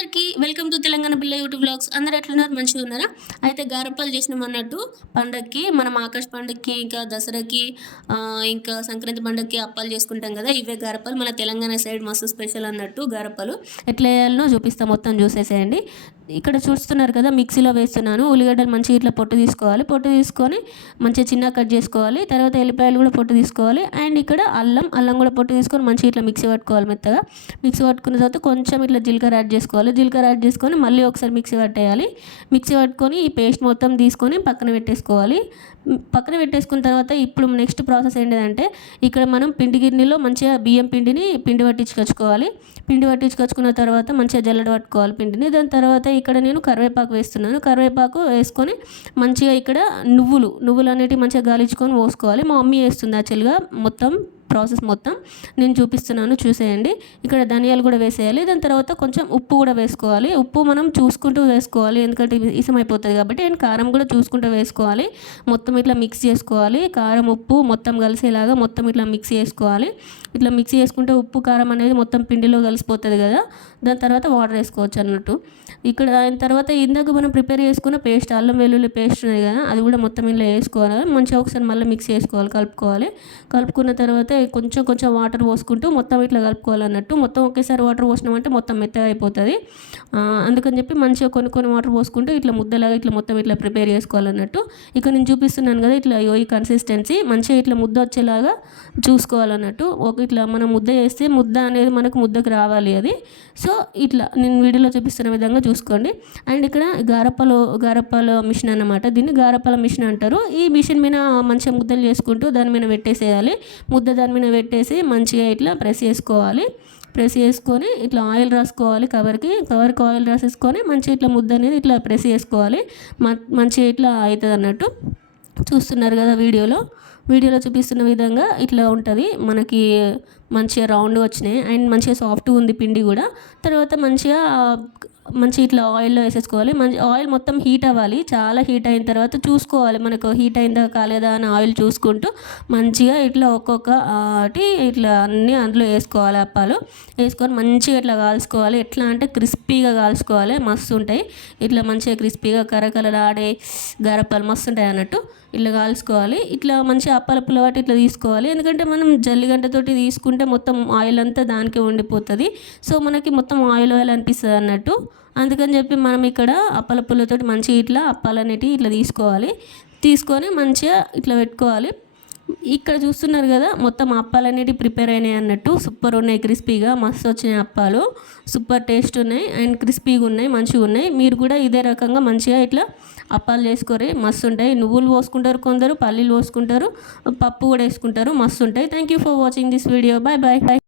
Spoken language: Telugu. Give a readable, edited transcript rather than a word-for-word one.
అందరికీ వెల్కమ్ టు తెలంగాణ పిల్ల యూట్యూబ్ బ్లాగ్స్. అందరు ఎట్లున్నారు? మంచిగా ఉన్నారా? అయితే గారప్పలు చేసినాం అన్నట్టు పండగకి, మనం ఆకాశ పండగకి, ఇంకా దసరాకి, ఇంకా సంక్రాంతి పండగకి అప్పాలు చేసుకుంటాం కదా. ఇవే గారప్పలు మన తెలంగాణ సైడ్ మస్తు స్పెషల్ అన్నట్టు. గారప్పలు ఎట్లా వేయాలనో చూపిస్తా, మొత్తం చూసేసేయండి. ఇక్కడ చూస్తున్నారు కదా, మిక్సీలో వేస్తున్నాను. ఉల్లిగడ్డలు మంచిగా ఇట్లా పొట్టు తీసుకోవాలి. పొట్టు తీసుకొని మంచిగా చిన్న కట్ చేసుకోవాలి. తర్వాత ఎల్లిపాయలు కూడా పొట్టు తీసుకోవాలి. అండ్ ఇక్కడ అల్లం కూడా పొట్టు తీసుకొని మంచిగా ఇట్లా మిక్సీ పట్టుకోవాలి. మెత్తగా మిక్సీ పట్టుకున్న తర్వాత కొంచెం ఇట్లా జీలకర్ర యాడ్ చేసుకోవాలి. జీలకర్ర యాడ్ చేసుకొని మళ్ళీ ఒకసారి మిక్సీ పట్టేయాలి. మిక్సీ పట్టుకొని ఈ పేస్ట్ మొత్తం తీసుకొని పక్కన పెట్టేసుకోవాలి. పక్కన పెట్టేసుకున్న తర్వాత ఇప్పుడు నెక్స్ట్ ప్రాసెస్ ఏంటిదంటే, ఇక్కడ మనం పిండి గిన్నెలో మంచిగా బియ్యం పిండిని పట్టించుకొచ్చుకోవాలి. పిండి పట్టించుకొచ్చుకున్న తర్వాత మంచిగా జల్లెడ పట్టుకోవాలి పిండిని. దాని తర్వాత ఇక్కడ నేను కరివేపాకు వేస్తున్నాను. కరివేపాకు వేసుకొని మంచిగా ఇక్కడ నువ్వులు అనేటివి మంచిగా గాలించుకొని పోసుకోవాలి. మా మమ్మీ వేస్తుంది యాక్చువల్గా మొత్తం ప్రాసెస్ మొత్తం నేను చూపిస్తున్నాను, చూసేయండి. ఇక్కడ ధనియాలు కూడా వేసేయాలి. దాని తర్వాత కొంచెం ఉప్పు కూడా వేసుకోవాలి. ఉప్పు మనం చూసుకుంటూ వేసుకోవాలి, ఎందుకంటే ఇసం అయిపోతుంది కాబట్టి. అండ్ కారం కూడా చూసుకుంటూ వేసుకోవాలి. మొత్తం ఇట్లా మిక్స్ చేసుకోవాలి. కారం ఉప్పు మొత్తం కలిసేలాగా మొత్తం ఇట్లా మిక్స్ చేసుకోవాలి. ఇట్లా మిక్స్ చేసుకుంటే ఉప్పు కారం అనేది మొత్తం పిండిలో కలిసిపోతుంది కదా. దాని తర్వాత వాటర్ వేసుకోవచ్చు అన్నట్టు. ఇక్కడ అయిన తర్వాత ఇందాక మనం ప్రిపేర్ చేసుకున్న పేస్ట్, అల్లం వెల్లుల్లి పేస్ట్ ఉంది కదా, అది కూడా మొత్తం ఇలా వేసుకోవాలి. మంచిగా ఒకసారి మళ్ళీ మిక్స్ చేసుకోవాలి, కలుపుకున్న తర్వాత కొంచెం వాటర్ పోసుకుంటూ మొత్తం ఇట్లా కలుపుకోవాలన్నట్టు. మొత్తం ఒకేసారి వాటర్ పోసినామంటే మొత్తం మెత్తగా అయిపోతుంది. అందుకని చెప్పి మంచిగా కొన్ని వాటర్ పోసుకుంటూ ఇట్లా ముద్దలాగా ఇట్లా మొత్తం ఇట్లా ప్రిపేర్ చేసుకోవాలన్నట్టు. ఇక్కడ నేను చూపిస్తున్నాను కదా, ఇట్లా ఈ కన్సిస్టెన్సీ మంచిగా ఇట్లా ముద్ద వచ్చేలాగా చూసుకోవాలన్నట్టు. ఇట్లా మనం ముద్ద చేస్తే ముద్ద అనేది మనకు ముద్దకు రావాలి అది. సో ఇట్లా నేను వీడియోలో చూపిస్తున్న విధంగా చూసుకోండి. అండ్ ఇక్కడ గారప్పల మిషన్ అన్నమాట. దీన్ని గారప్పల మిషన్ అంటారు. ఈ మిషన్ మీద మంచిగా ముద్దలు చేసుకుంటూ దాని మీద పెట్టేసేయాలి. ముద్ద దాని మీద పెట్టేసి మంచిగా ఇట్లా ప్రెస్ చేసుకొని ఇట్లా ఆయిల్ రాసుకోవాలి. కవర్కి ఆయిల్ రాసేసుకొని మంచిగా ఇట్లా ముద్ద అనేది ఇట్లా ప్రెస్ చేసుకోవాలి. మంచిగా ఇట్లా అవుతుంది అన్నట్టు. చూస్తున్నారు కదా వీడియోలో చూపిస్తున్న విధంగా ఇట్లా ఉంటుంది. మనకి మంచిగా రౌండ్ వచ్చినాయి అండ్ మంచిగా సాఫ్ట్గా ఉంది పిండి కూడా. తర్వాత మంచిగా ఇట్లా ఆయిల్లో వేసేసుకోవాలి. ఆయిల్ మొత్తం హీట్ అవ్వాలి. చాలా హీట్ అయిన తర్వాత చూసుకోవాలి, మనకు హీట్ అయిందా కాలేదా అని ఆయిల్ చూసుకుంటూ మంచిగా ఇట్లా ఒక్కొక్కటి ఇట్లా అన్నీ అందులో వేసుకోవాలి. అప్పాలు వేసుకొని మంచిగా ఇట్లా కాల్చుకోవాలి. ఎట్లా అంటే క్రిస్పీగా కాల్చుకోవాలి, మస్తు ఉంటాయి. ఇట్లా మంచిగా క్రిస్పీగా కరకరలాడే గారప్పాలు మస్తు ఉంటాయి అన్నట్టు. ఇట్లా కాల్చుకోవాలి. ఇట్లా మంచిగా అప్పాల పుల్లవాటి ఇట్లా తీసుకోవాలి. ఎందుకంటే మనం జల్లిగంటతోటి తీసుకుంటే మొత్తం ఆయిల్ అంతా దానికే ఉండిపోతుంది. సో మనకి మొత్తం ఆయిల్ అనిపిస్తుంది అన్నట్టు. అందుకని చెప్పి మనం ఇక్కడ అప్పాల పుల్లతోటి మంచిగా ఇట్లా అప్పాలు అనేటివి ఇట్లా తీసుకొని మంచిగా ఇట్లా పెట్టుకోవాలి. ఇక్కడ చూస్తున్నారు కదా, మొత్తం అప్పాలు అనేటివి ప్రిపేర్ అయినాయి అన్నట్టు. సూపర్ ఉన్నాయి, క్రిస్పీగా మస్తు వచ్చినాయి అప్పాలు. సూపర్ టేస్ట్ ఉన్నాయి అండ్ క్రిస్పీగా ఉన్నాయి, మంచిగా ఉన్నాయి. మీరు కూడా ఇదే రకంగా మంచిగా ఇట్లా అప్పాలు చేసుకోరు, మస్తు ఉంటాయి. నువ్వులు పోసుకుంటారు కొందరు, పల్లీలు పోసుకుంటారు, పప్పు కూడా వేసుకుంటారు, మస్తు ఉంటాయి. Thank you for watching this video. Bye.